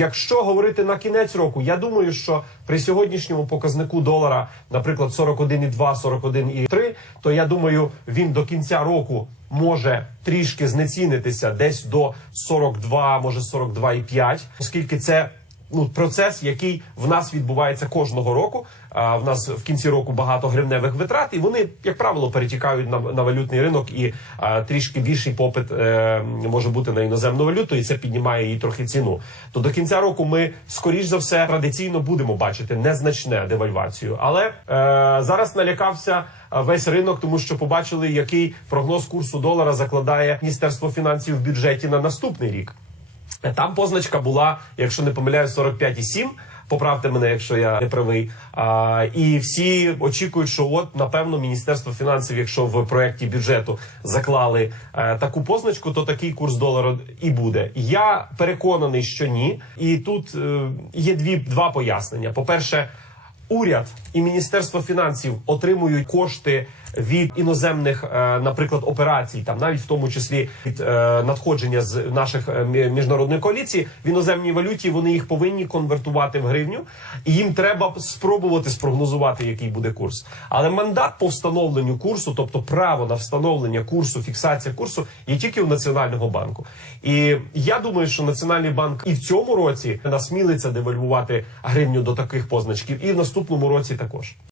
Якщо говорити на кінець року, я думаю, що при сьогоднішньому показнику долара, наприклад, 41,2, 41,3, то я думаю, він до кінця року може трішки знецінитися десь до 42, може 42,5, оскільки це ну процес, який в нас відбувається кожного року. А в нас в кінці року багато гривневих витрат, і вони, як правило, перетікають на, на валютний ринок, і а, трішки більший попит е, може бути на іноземну валюту, і це піднімає її трохи ціну. То до кінця року ми скоріш за все традиційно будемо бачити незначне девальвацію, але е, зараз налякався весь ринок, тому що побачили, який прогноз курсу долара закладає міністерство фінансів в бюджеті на наступний рік. Там позначка була, якщо не помиляю, 45,7. Поправте мене, якщо я не правий. А, і всі очікують, що от напевно міністерство фінансів, якщо в проєкті бюджету заклали а, таку позначку, то такий курс долара і буде. Я переконаний, що ні. І тут е, є дві два пояснення. По перше, уряд і міністерство фінансів отримують кошти від іноземних, е, наприклад, операцій, там навіть в тому числі від е, надходження з наших е, міжнародної коаліції в іноземній валюті. Вони їх повинні конвертувати в гривню, і їм треба спробувати спрогнозувати, який буде курс. Але мандат по встановленню курсу, тобто право на встановлення курсу, фіксація курсу, є тільки у національного банку. І я думаю, що національний банк і в цьому році насмілиться девальвувати гривню до таких позначків, і в наступному році також.